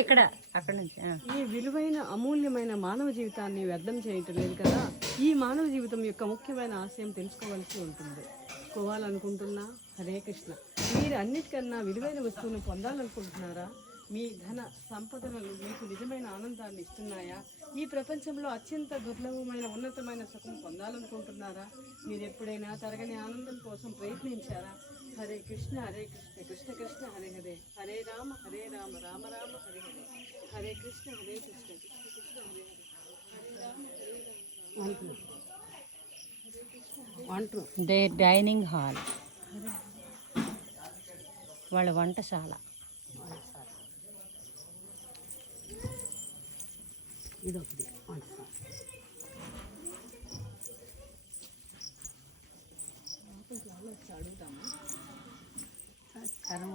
ఇక్కడ అక్కడ నుంచి ఈ విలువైన అమూల్యమైన మానవ జీవితాన్ని వ్యర్థం చేయటం లేదు కదా. ఈ మానవ జీవితం యొక్క ముఖ్యమైన ఆశయం తెలుసుకోవాల్సి ఉంటుంది. కోవాలనుకుంటున్నా హరే కృష్ణ. మీరు అన్నిటికన్నా విలువైన వస్తువును పొందాలనుకుంటున్నారా? మీ ధన సంపదలు మీకు నిజమైన ఆనందాన్ని ఇస్తున్నాయా? ఈ ప్రపంచంలో అత్యంత దుర్లభమైన ఉన్నతమైన సుఖం పొందాలనుకుంటున్నారా? మీరు ఎప్పుడైనా తరగని ఆనందం కోసం ప్రయత్నించారా? Hare Krishna Krishna Krishna Hare Hare, Hare Rama Rama Rama Hare Hare, Hare Krishna Krishna Krishna Hare Hare, Hare Rama they dining hall, వాళ్ళ వంటశాల. ఇదొకటి వంటశాల. అడుగుతాము కర్మ